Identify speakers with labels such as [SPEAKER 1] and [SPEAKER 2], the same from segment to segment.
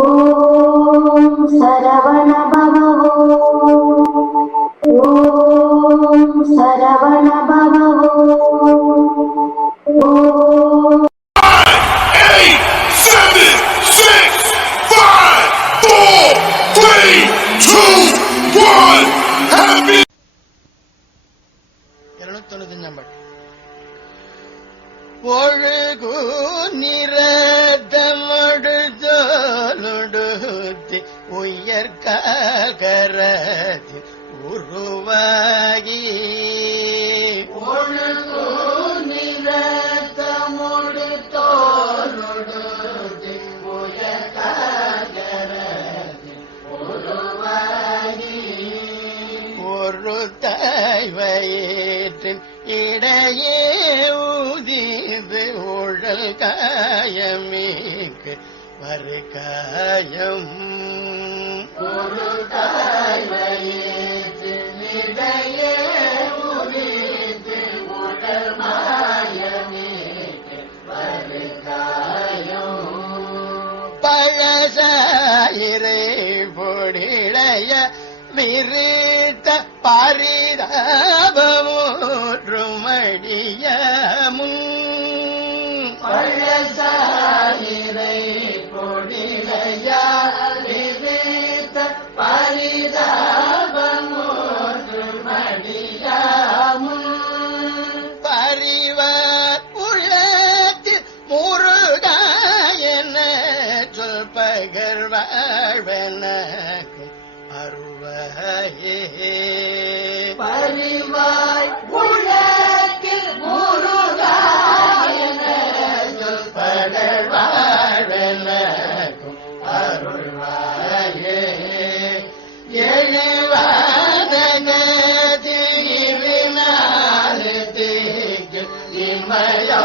[SPEAKER 1] ஓம் சரவண பவோ ஓம் சரவண பவோ ஓம்
[SPEAKER 2] eight, seven, six, five, four, three, two, one. Happy.
[SPEAKER 3] இருநூத்தி தொண்ணூத்தஞ்சாம் பாட்டு ஒழுகு நிறத்தமடு உயர்கரதி உருவாய் மறுகாயம் பழசாயிரை பொடிடைய விரித்த பரிதாபமோற்றுமடியமும் பழசாயிரை வாழ்வனக்கு அருள்வாயே பரிவாய் உள்ளத்தில் முருகாயன சொல் பகர் வாழ்வனக்கும் அருள்வாயே எழுவாதனதிவினாலத்திற்கு இமயோடமக்கும்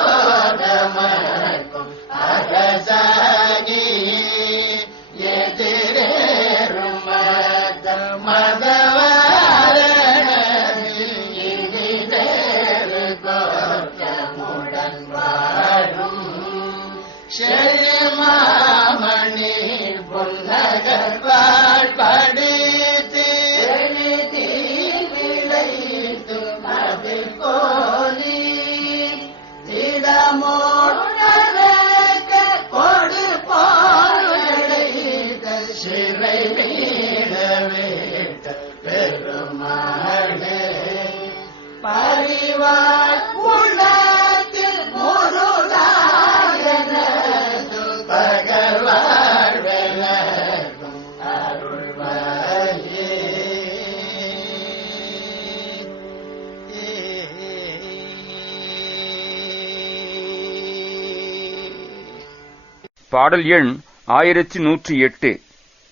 [SPEAKER 4] பாடல் எண் ஆயிரத்தி நூற்றி எட்டு.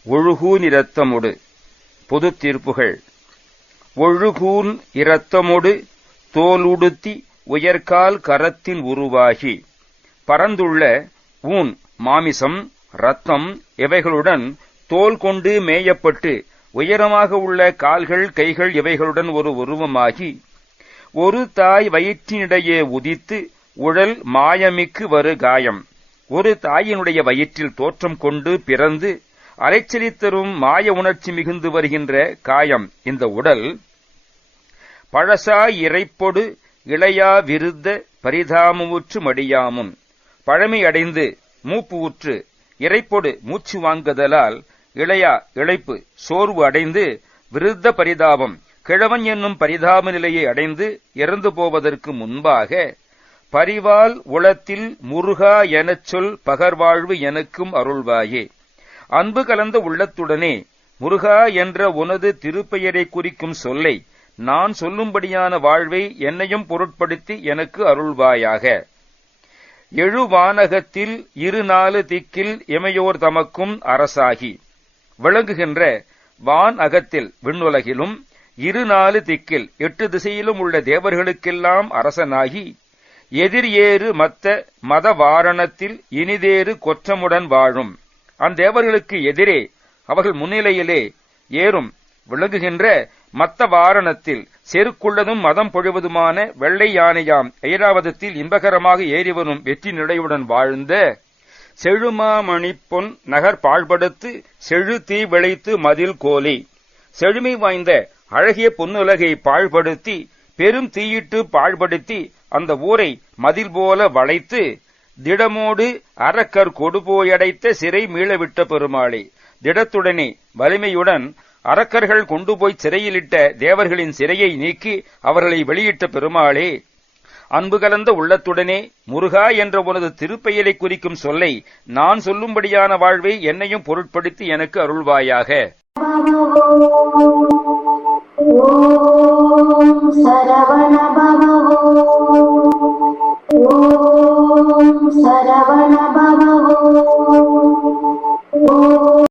[SPEAKER 4] ஒழுகூன் இரத்தமொடு பொது தீர்ப்புகள். ஒழுகூன் இரத்தமொடு தோலுடுத்தி உயர்கால் கரத்தின் உருவாகி. பரந்துள்ள ஊன் மாமிசம் ரத்தம் இவைகளுடன் தோல் கொண்டு மேயப்பட்டு உயரமாக உள்ள கால்கள் கைகள் இவைகளுடன் ஒரு உருவமாகி ஒரு தாய் வயிற்றினிடையே உதித்து உழல் மாயமிக்கு வரு காயம். ஒரு தாயினுடைய வயிற்றில் தோற்றம் கொண்டு பிறந்து அலைச்சலி தரும் மாய உணர்ச்சி மிகுந்து வருகின்ற காயம். இந்த உடல் பழசா இறைப்பொடு இளையா விருத்த பரிதாமமுற்று மடியாமும். பழமை அடைந்து மூப்பு ஊற்று இறைப்பொடு மூச்சு வாங்குதலால் இளையா இழைப்பு சோர்வு அடைந்து விருத்த பரிதாபம். கிழவன் என்னும் பரிதாப நிலையை அடைந்து இறந்து போவதற்கு முன்பாக பரிவால் உளத்தில் முருகா எனச் சொல் பகர்வாழ்வு எனக்கும் அருள்வாயே. அன்பு கலந்த உள்ளத்துடனே முருகா என்ற உனது திருப்பெயரை குறிக்கும் சொல்லை நான் சொல்லும்படியான வாழ்வை என்னையும் பொருட்படுத்தி எனக்கு அருள்வாயாக. எழுவானகத்தில் இரு நாலு திக்கில் இமையோர் தமக்கும் அரசாகி. விளங்குகின்ற வான் அகத்தில் விண்ணுலகிலும் இரு நாலு திக்கில் எட்டு திசையிலும் உள்ள தேவர்களுக்கெல்லாம் அரசனாகி எதிரியேறு ஏறு மத்த மத வாரணத்தில் இனிதேறு கொற்றமுடன் வாழும். அந்தேவர்களுக்கு எதிரே அவர்கள் முன்னிலையிலே ஏறும். விளங்குகின்ற மத்த வாரணத்தில் செருக்குள்ளதும் மதம் பொழுவதுமான வெள்ளை யானையாம் ஐராவதத்தில் இன்பகரமாக ஏறி வரும் வெற்றி நிலையுடன் வாழ்ந்த செழுமாமணிப்பொன் நகர் பாழ்படுத்து செழு தீ விளைத்து மதில் கோலி. செழுமை வாய்ந்த அழகிய பொன்னுலகை பாழ்படுத்தி பெரும் தீயிட்டு பாழ்படுத்தி அந்த ஊரை மதில் போல வளைத்து திடமோடு அறக்கர் கொடுபோயடைத்த சிறை மீளவிட்ட பெருமாளே. திடத்துடனே வலிமையுடன் அரக்கர்கள் கொண்டு போய் சிறையிலிட்ட தேவர்களின் சிறையை நீக்கி அவர்களை வெளியிட்ட பெருமாளே அன்பு கலந்த உள்ளத்துடனே முருகா என்ற உனது திருப்பெயரை குறிக்கும் சொல்லை நான் சொல்லும்படியான வாழ்வை என்னையும் பொருட்படுத்தி எனக்கு அருள்வாயாக.
[SPEAKER 1] சரவண